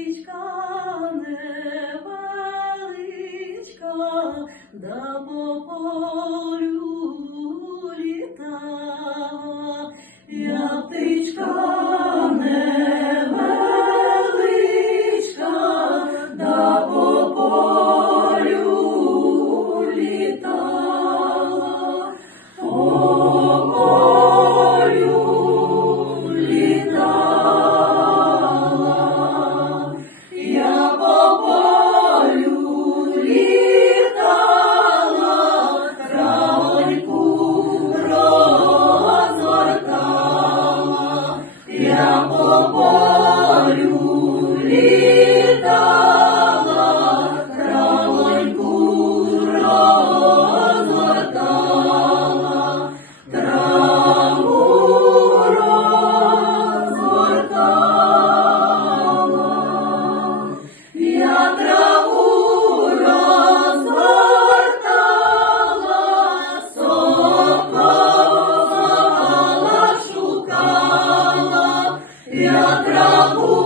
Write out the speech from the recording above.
птичка невеличка, да по полю літала. Я птичка розгортала. Я по я траву